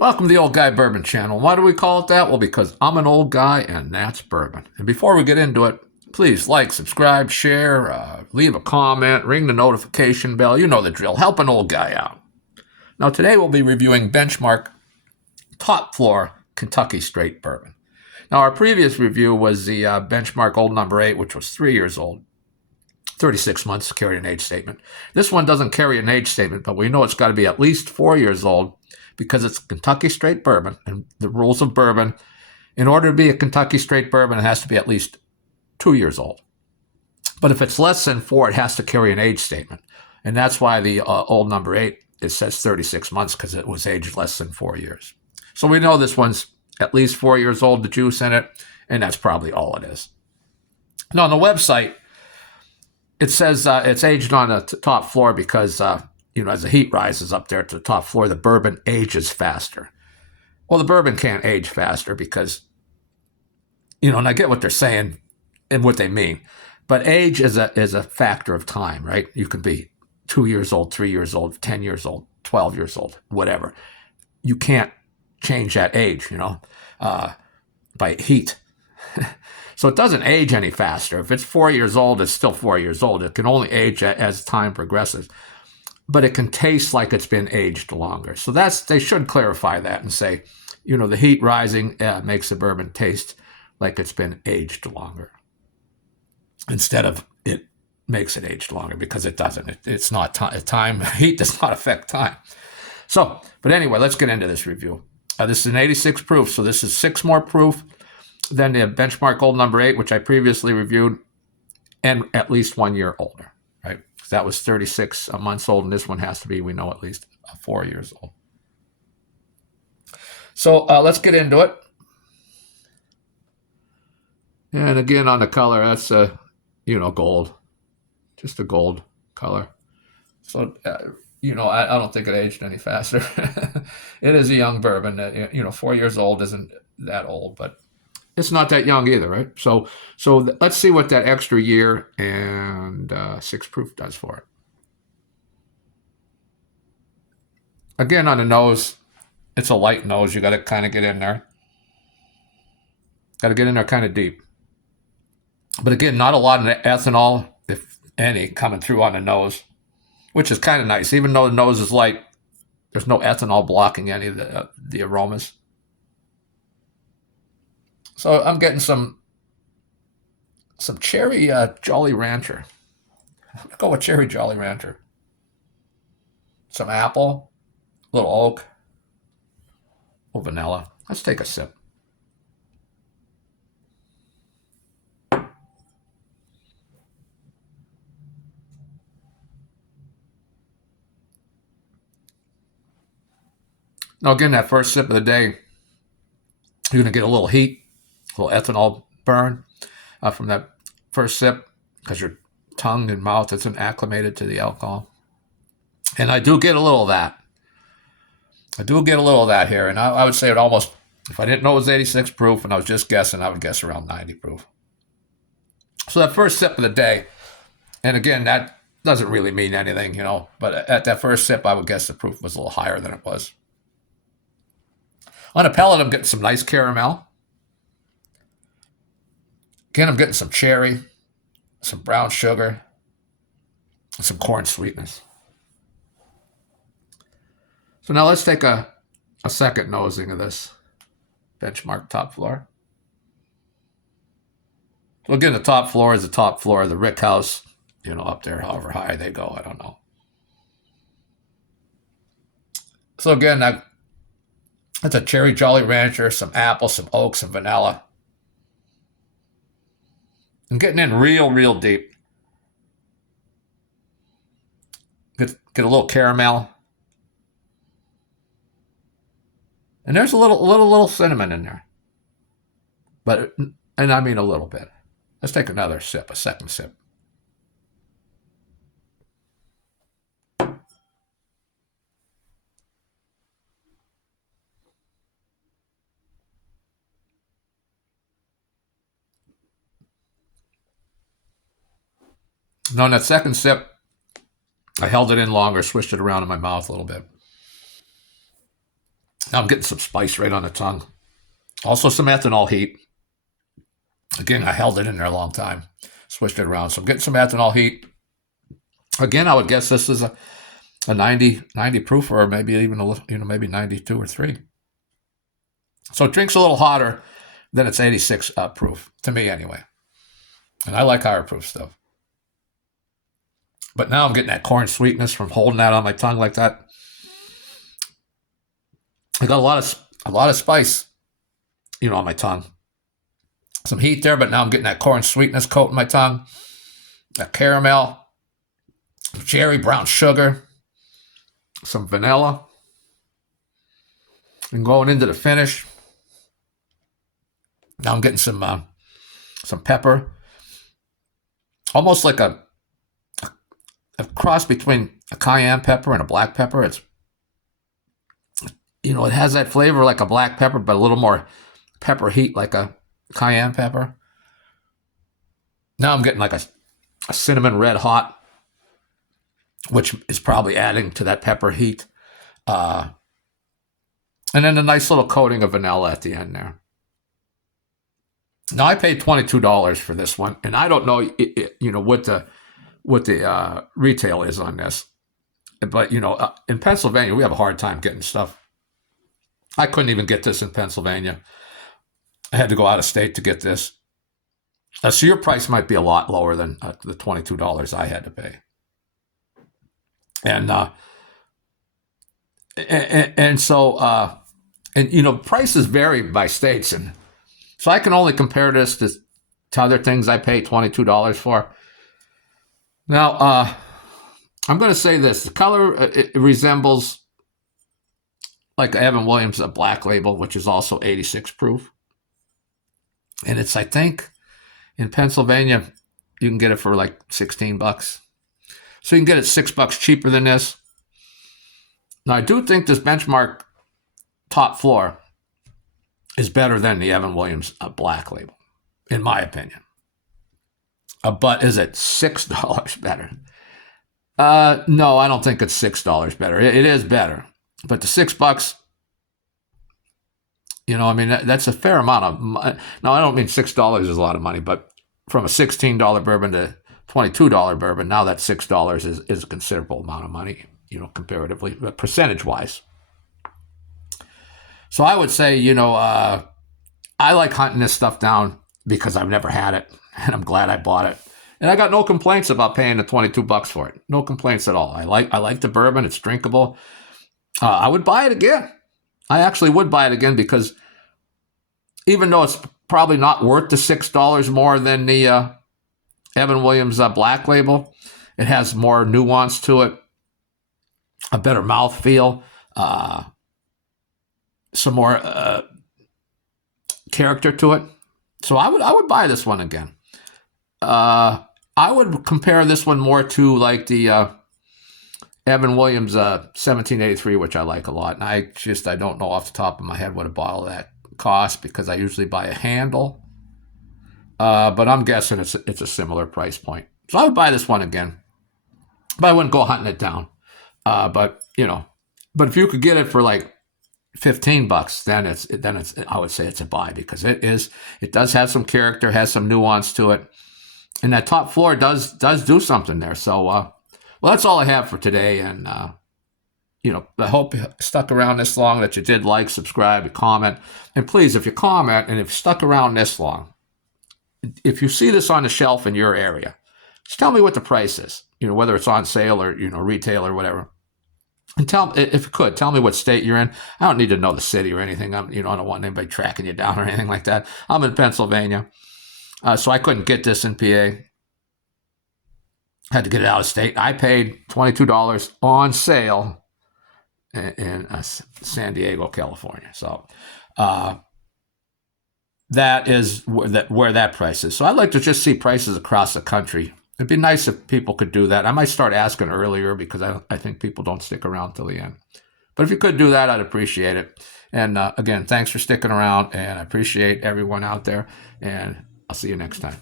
Welcome to the Old Guy Bourbon channel. Why do we call it that? Well, because I'm an old guy and that's bourbon. And before we get into it, please like, subscribe, share, leave a comment, ring the notification bell. You know the drill. Help an old guy out. Now, today we'll be reviewing Benchmark Top Floor Kentucky Straight Bourbon. Now, our previous review was the Benchmark Old No. 8, which was 3 years old. 36 months, carried an age statement. This one doesn't carry an age statement, but we know it's got to be at least 4 years old because it's Kentucky Straight Bourbon. And the rules of bourbon, in order to be a Kentucky Straight Bourbon, it has to be at least 2 years old. But if it's less than 4, it has to carry an age statement. And that's why the Old No. 8, it says 36 months because it was aged less than 4 years. So we know this one's at least 4 years old, the juice in it, and that's probably all it is. Now, on the website, it says it's aged on the top floor because, as the heat rises up there to the top floor, the bourbon ages faster. Well, the bourbon can't age faster because, and I get what they're saying and what they mean, but age is a factor of time, right? You can be 2 years old, 3 years old, 10 years old, 12 years old, whatever. You can't change that age, by heat. So it doesn't age any faster. If it's 4 years old, it's still 4 years old. It can only age as time progresses. But it can taste like it's been aged longer. So they should clarify that and say, the heat rising makes the bourbon taste like it's been aged longer. Instead of it makes it aged longer, because it doesn't. It's not time. Heat does not affect time. So, but anyway, let's get into this review. This is an 86 proof, so this is 6 more proof than the Benchmark Old No. 8, which I previously reviewed, and at least 1 year older, right? That was 36 months old, and this one has to be, we know, at least 4 years old. So let's get into it. And again, on the color, that's, gold. Just a gold color. So, I don't think it aged any faster. It is a young bourbon. 4 years old isn't that old, but it's not that young either, right? So let's see what that extra year and 6 proof does for it. Again, on the nose, it's a light nose. You got to kind of get in there. Got to get in there kind of deep. But again, not a lot of ethanol, if any, coming through on the nose, which is kind of nice. Even though the nose is light, there's no ethanol blocking any of the aromas. So I'm getting some cherry Jolly Rancher. I'm going to go with cherry Jolly Rancher. Some apple, a little oak, a little vanilla. Let's take a sip. Now again, that first sip of the day, you're going to get a little heat, a little ethanol burn from that first sip because your tongue and mouth isn't acclimated to the alcohol. And I do get a little of that. Here. And I would say it almost, if I didn't know it was 86 proof and I was just guessing, I would guess around 90 proof. So that first sip of the day, and again, that doesn't really mean anything, but at that first sip, I would guess the proof was a little higher than it was. On a palate, I'm getting some nice caramel. Again, I'm getting some cherry, some brown sugar, and some corn sweetness. So now let's take a second nosing of this Benchmark Top Floor. So again, the top floor is the top floor of the Rick House, up there, however high they go, I don't know. So again, that's a cherry Jolly Rancher, some apple, some oak, some vanilla. I'm getting in real, real deep. Get a little caramel. And there's a little cinnamon in there. And I mean a little bit. Let's take another sip, a second sip. Now, on that second sip, I held it in longer, swished it around in my mouth a little bit. Now I'm getting some spice right on the tongue. Also some ethanol heat. Again, I held it in there a long time. Switched it around. So I'm getting some ethanol heat. Again, I would guess this is a 90 proof, or maybe even a little, maybe 92 or 3. So it drinks a little hotter than its 86 proof, to me anyway. And I like higher proof stuff. But now I'm getting that corn sweetness from holding that on my tongue like that. I got a lot of spice, on my tongue. Some heat there, but now I'm getting that corn sweetness coating my tongue. That caramel, cherry, brown sugar, some vanilla. And going into the finish, now I'm getting some pepper. Almost like a cross between a cayenne pepper and a black pepper. It's, it has that flavor like a black pepper, but a little more pepper heat like a cayenne pepper. Now I'm getting like a cinnamon red hot, which is probably adding to that pepper heat. And then a nice little coating of vanilla at the end there. Now I paid $22 for this one, and I don't know, what the retail is on this. But, in Pennsylvania, we have a hard time getting stuff. I couldn't even get this in Pennsylvania. I had to go out of state to get this. So your price might be a lot lower than the $22 I had to pay. And prices vary by states, and so I can only compare this to other things I pay $22 for. Now, I'm going to say this: the color it resembles like Evan Williams, a Black Label, which is also 86 proof, and it's, I think, in Pennsylvania you can get it for like $16. So you can get it $6 cheaper than this. Now, I do think this Benchmark Top Floor is better than the Evan Williams Black Label, in my opinion. But is it $6 better? No, I don't think it's $6 better. It is better. But the $6, that's a fair amount of money. Now, I don't mean $6 is a lot of money, but from a $16 bourbon to $22 bourbon, now that $6 is a considerable amount of money, comparatively, but percentage-wise. So I would say, I like hunting this stuff down because I've never had it, and I'm glad I bought it. And I got no complaints about paying the $22 for it. No complaints at all. I like the bourbon. It's drinkable. I would buy it again. I actually would buy it again because even though it's probably not worth the $6 more than the Evan Williams Black Label, it has more nuance to it, a better mouthfeel, some more character to it. So I would buy this one again. I would compare this one more to like the Evan Williams 1783, which I like a lot. And I don't know off the top of my head what a bottle of that costs because I usually buy a handle. But I'm guessing it's a similar price point. So I would buy this one again. But I wouldn't go hunting it down. But if you could get it for like $15, then it's I would say it's a buy because it does have some character, has some nuance to it. And that Top Floor does do something there. So, well, that's all I have for today. And, I hope you stuck around this long, that you did like, subscribe, comment. And please, if you comment and if you stuck around this long, if you see this on the shelf in your area, just tell me what the price is, whether it's on sale or, retail or whatever. And if you could, tell me what state you're in. I don't need to know the city or anything. I don't want anybody tracking you down or anything like that. I'm in Pennsylvania. So I couldn't get this in PA. Had to get it out of state. I paid $22 on sale in San Diego, California. So that is where that price is. So I'd like to just see prices across the country. It'd be nice if people could do that. I might start asking earlier because I think people don't stick around till the end. But if you could do that, I'd appreciate it. And again, thanks for sticking around, and I appreciate everyone out there. And I'll see you next time.